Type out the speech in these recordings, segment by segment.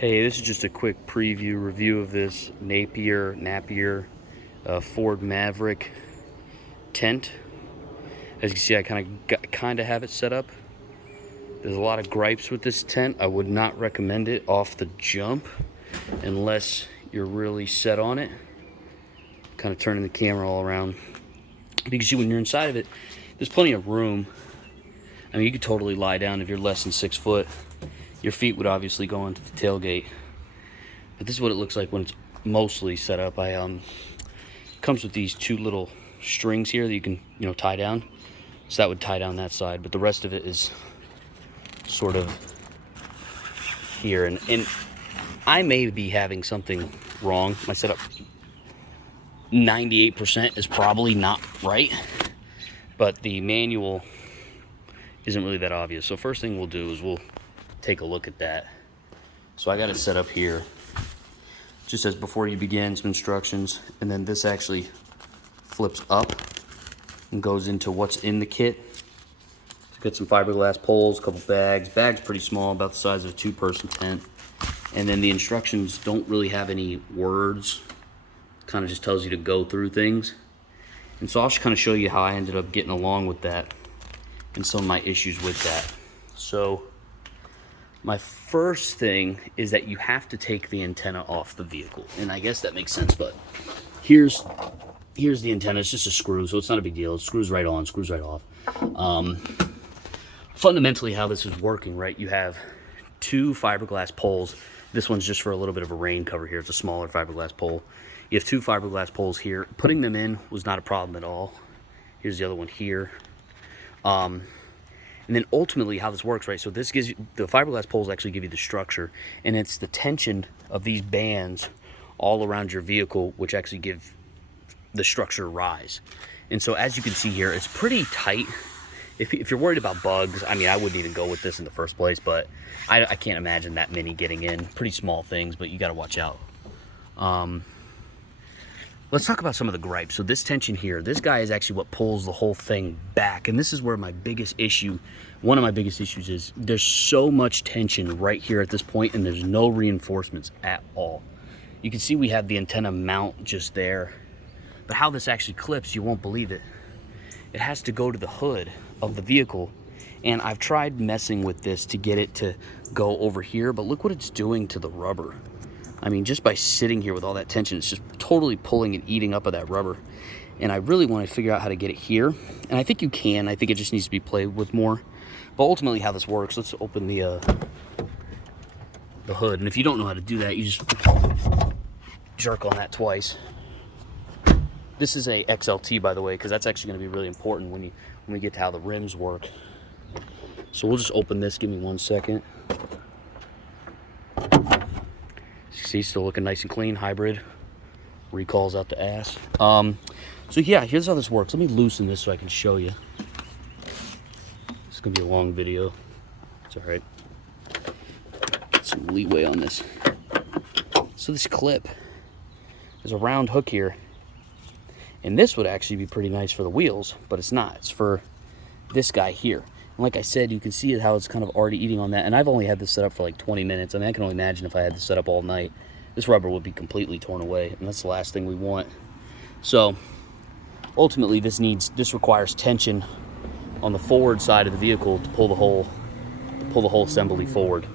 Hey, this is just a quick review of this Napier Ford Maverick tent. As you can see, I kind of have it set up. There's a lot of gripes with this tent. I would not recommend it off the jump unless you're really set on it. Kind of turning the camera all around. But you can see when you're inside of it, there's plenty of room. I mean, you could totally lie down if you're less than 6 foot. Your feet would obviously go into the tailgate. But this is what it looks like when it's mostly set up. Comes with these two little strings here that you can, tie down. So that would tie down that side, but the rest of it is sort of here. And I may be having something wrong. My setup, 98% is probably not right, but the manual isn't really that obvious. So first thing we'll do is we'll take a look at that. So I got it set up here. It just says before you begin, some instructions, and then this actually flips up and goes into what's in the kit. So got some fiberglass poles, a couple bags. Bag's pretty small, about the size of a 2-person tent. And then the instructions don't really have any words. It kind of just tells you to go through things. And so I'll just kind of show you how I ended up getting along with that and some of my issues with that. So my first thing is that you have to take the antenna off the vehicle. And I guess that makes sense, but here's the antenna. It's just a screw, so it's not a big deal. It screws right on, screws right off. Fundamentally how this is working, right? You have 2 fiberglass poles. This one's just for a little bit of a rain cover here. It's a smaller fiberglass pole. You have 2 fiberglass poles here. Putting them in was not a problem at all. Here's the other one here. And then ultimately how this works, right? So this gives you, the fiberglass poles actually give you the structure, and it's the tension of these bands all around your vehicle which actually give the structure rise. And so as you can see here, it's pretty tight. If you're worried about bugs, I mean, I wouldn't even go with this in the first place, but I can't imagine that many getting in. Pretty small things, but you got to watch out. Let's talk about some of the gripes. So this tension here, this guy is actually what pulls the whole thing back. And this is where my biggest issue, one of my biggest issues is there's so much tension right here at this point, and there's no reinforcements at all. You can see we have the antenna mount just there, but how this actually clips, you won't believe it. It has to go to the hood of the vehicle. And I've tried messing with this to get it to go over here, but look what it's doing to the rubber. I mean, just by sitting here with all that tension, it's just totally pulling and eating up of that rubber. And I really want to figure out how to get it here. And I think you can. I think it just needs to be played with more. But ultimately how this works, let's open the hood. And if you don't know how to do that, you just jerk on that twice. This is a XLT, by the way, because that's actually going to be really important when we get to how the rims work. So we'll just open this. Give me 1 second. See, still looking nice and clean, hybrid. Recalls out the ass. So yeah, here's how this works. Let me loosen this so I can show you. It's gonna be a long video. It's all right. Get some leeway on this. So this clip, there's a round hook here, and this would actually be pretty nice for the wheels, but it's not. It's for this guy here. And like I said, you can see how it's kind of already eating on that. And I've only had this set up for like 20 minutes. I mean, I can only imagine if I had this set up all night, this rubber would be completely torn away. And that's the last thing we want. So ultimately this requires tension on the forward side of the vehicle to pull the whole assembly forward.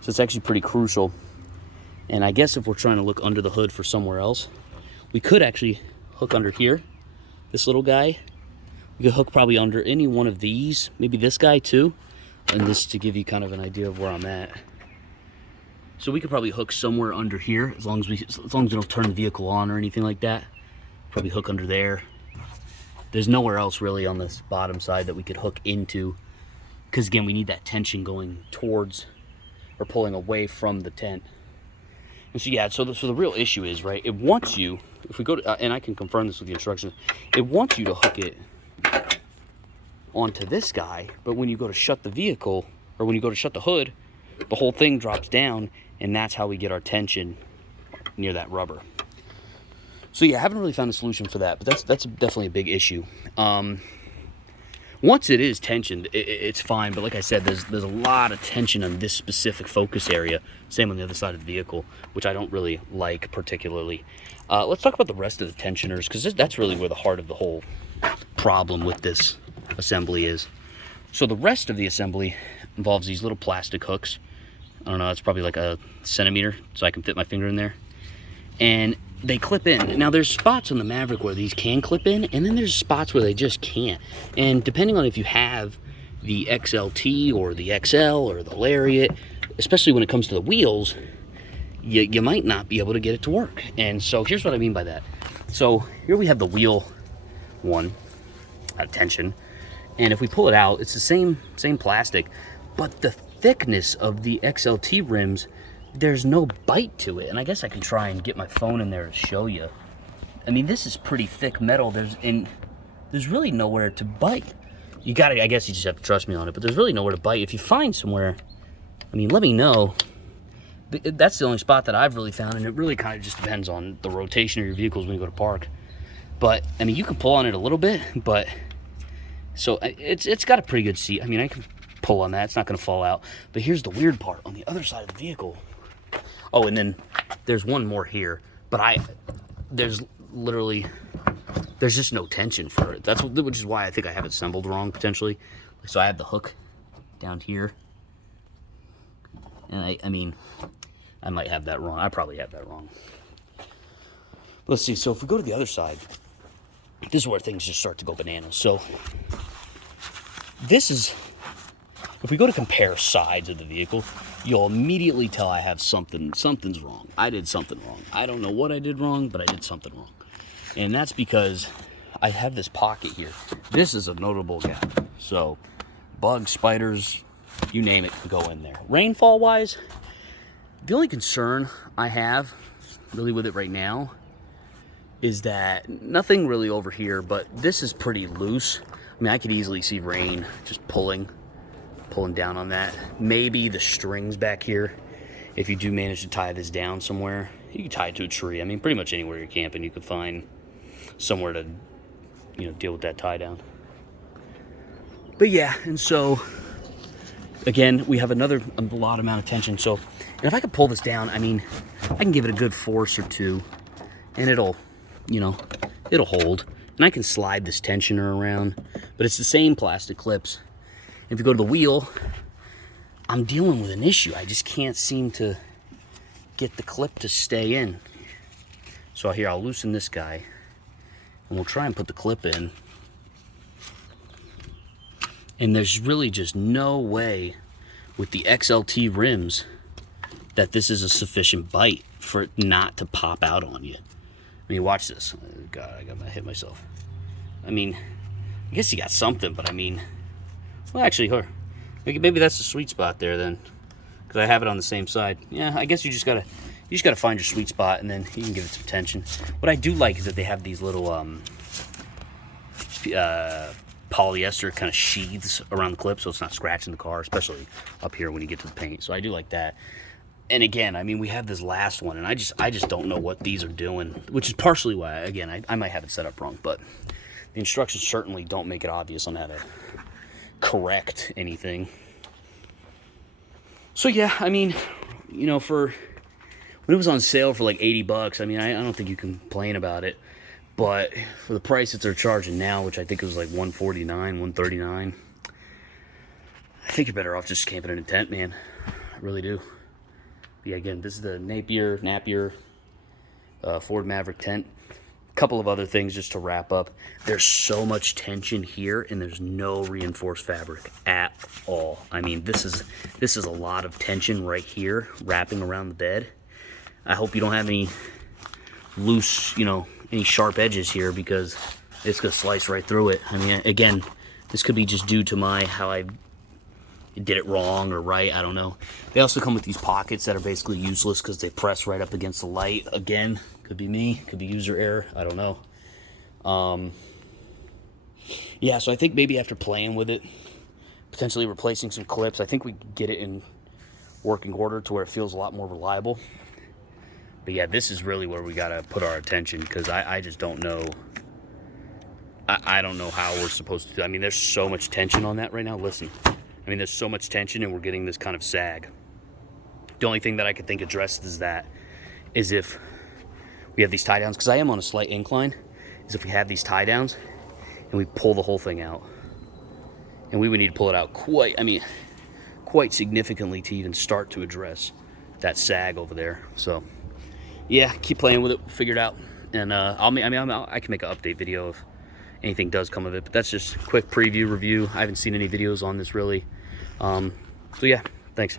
So it's actually pretty crucial. And I guess if we're trying to look under the hood for somewhere else, we could actually hook under here, this little guy. You could hook probably under any one of these, maybe this guy too, and this to give you kind of an idea of where I'm at. So we could probably hook somewhere under here, as long as we don't turn the vehicle on or anything like that. Probably hook under there. There's nowhere else really on this bottom side that we could hook into, because again, we need that tension going towards or pulling away from the tent. And so yeah, so the real issue is, right, it wants you, if we go to, and I can confirm this with the instructions, it wants you to hook it onto this guy, but when you go to shut the vehicle, or when you go to shut the hood, the whole thing drops down, and that's how we get our tension near that rubber. So yeah, I haven't really found a solution for that, but that's definitely a big issue. Once it is tensioned, it's fine. But like I said, there's a lot of tension on this specific focus area. Same on the other side of the vehicle, which I don't really like particularly. Let's talk about the rest of the tensioners, because that's really where the heart of the whole problem with this assembly is. So the rest of the assembly involves these little plastic hooks. I don't know, it's probably like a centimeter, so I can fit my finger in there. And they clip in. Now there's spots on the Maverick where these can clip in, and then there's spots where they just can't. And depending on if you have the XLT or the XL or the Lariat, especially when it comes to the wheels, you might not be able to get it to work. And so here's what I mean by that. So here we have the wheel one, tension, and if we pull it out, it's the same plastic, but the thickness of the XLT rims, there's no bite to it. And I guess I can try and get my phone in there to show you. I mean, this is pretty thick metal. There's really nowhere to bite. You gotta, I guess you just have to trust me on it, but there's really nowhere to bite. If you find somewhere, I mean, let me know. That's the only spot that I've really found, and it really kind of just depends on the rotation of your vehicles when you go to park. But I mean, you can pull on it a little bit, but so it's got a pretty good seat. I mean, I can pull on that, it's not going to fall out. But here's the weird part on the other side of the vehicle. Oh, and then there's one more here, but there's just no tension for it. Which is why I think I have it assembled wrong potentially. So I have the hook down here, and I mean, I might have that wrong. I probably have that wrong. Let's see. So if we go to the other side, this is where things just start to go bananas. So this is, if we go to compare sides of the vehicle, you'll immediately tell I have something's wrong. I did something wrong. I don't know what I did wrong, but I did something wrong. And that's because I have this pocket here. This is a notable gap. So bugs, spiders, you name it, can go in there. Rainfall wise, the only concern I have really with it right now is that nothing really over here, but this is pretty loose. I mean, I could easily see rain just pulling down on that. Maybe the strings back here, if you do manage to tie this down somewhere, you can tie it to a tree. I mean, pretty much anywhere you're camping, you could find somewhere to, deal with that tie down. But yeah, and so again, we have a lot amount of tension. So, and if I could pull this down, I mean, I can give it a good force or two, and it'll hold. And I can slide this tensioner around, but it's the same plastic clips. If you go to the wheel, I'm dealing with an issue. I just can't seem to get the clip to stay in. So here, I'll loosen this guy, and we'll try and put the clip in. And there's really just no way with the XLT rims that this is a sufficient bite for it not to pop out on you. I mean, watch this. God, I gotta hit myself. I mean, I guess you got something, but I mean, well, actually, maybe that's the sweet spot there then, because I have it on the same side. Yeah, I guess you just gotta find your sweet spot, and then you can give it some tension. What I do like is that they have these little polyester kind of sheaths around the clip, so it's not scratching the car, especially up here when you get to the paint. So I do like that. And again, I mean, we have this last one, and I just don't know what these are doing, which is partially why, again, I might have it set up wrong, but the instructions certainly don't make it obvious on how to correct anything. So yeah, I mean, for when it was on sale for like $80, I mean, I don't think you can complain about it. But for the price that they're charging now, which I think it was like $149, $139, I think you're better off just camping in a tent, man. I really do. Yeah, again, this is the Napier Ford Maverick tent. A couple of other things just to wrap up. There's so much tension here, and there's no reinforced fabric at all. I mean, this is a lot of tension right here wrapping around the bed. I hope you don't have any loose, any sharp edges here, because it's gonna slice right through it. I mean, again, this could be just due to how I did it wrong or right, I don't know. They also come with these pockets that are basically useless because they press right up against the light. Again, could be me, could be user error, I don't know. Yeah, so I think maybe after playing with it, potentially replacing some clips, I think we could get it in working order to where it feels a lot more reliable. But yeah, this is really where we gotta put our attention, because I just don't know. I don't know how we're supposed to do. I mean, there's so much tension on that right now. Listen, I mean, there's so much tension and we're getting this kind of sag. The only thing that I could think addressed is if we have these tie downs, because I am on a slight incline, is if we have these tie downs and we pull the whole thing out. And we would need to pull it out quite significantly to even start to address that sag over there. So yeah, keep playing with it, figure it out. And I can make an update video if anything does come of it, but that's just a quick preview review. I haven't seen any videos on this really. So yeah, thanks.